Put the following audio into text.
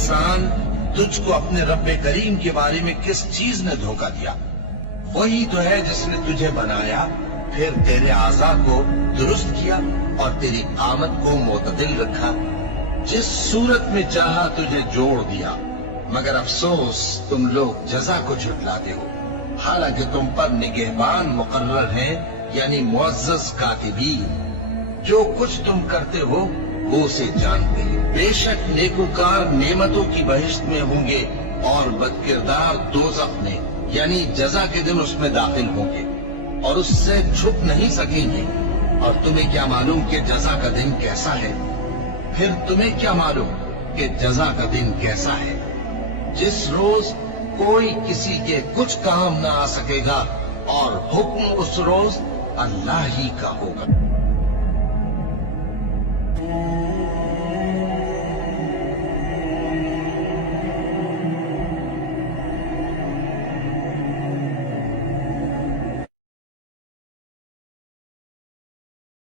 انسان تجھ کو اپنے رب کریم کے بارے میں کس چیز نے دھوکہ دیا؟ وہی تو ہے جس نے تجھے بنایا، پھر تیرے اعضاء کو درست کیا اور تیری آمد کو معتدل رکھا، جس صورت میں چاہا تجھے جوڑ دیا، مگر افسوس تم لوگ جزا کو جھٹلاتے ہو، حالانکہ تم پر نگہبان مقرر ہیں، یعنی معزز کاتبین، جو کچھ تم کرتے ہو وہ اسے جانتے ہیں۔ بے شک نیکوکار نعمتوں کی بہشت میں ہوں گے اور بدکردار دوزخ میں، یعنی جزا کے دن اس میں داخل ہوں گے اور اس سے چھپ نہیں سکیں گے۔ اور تمہیں کیا معلوم کہ جزا کا دن کیسا ہے؟ پھر تمہیں کیا معلوم کہ جزا کا دن کیسا ہے؟ جس روز کوئی کسی کے کچھ کام نہ آ سکے گا اور حکم اس روز اللہ ہی کا ہوگا۔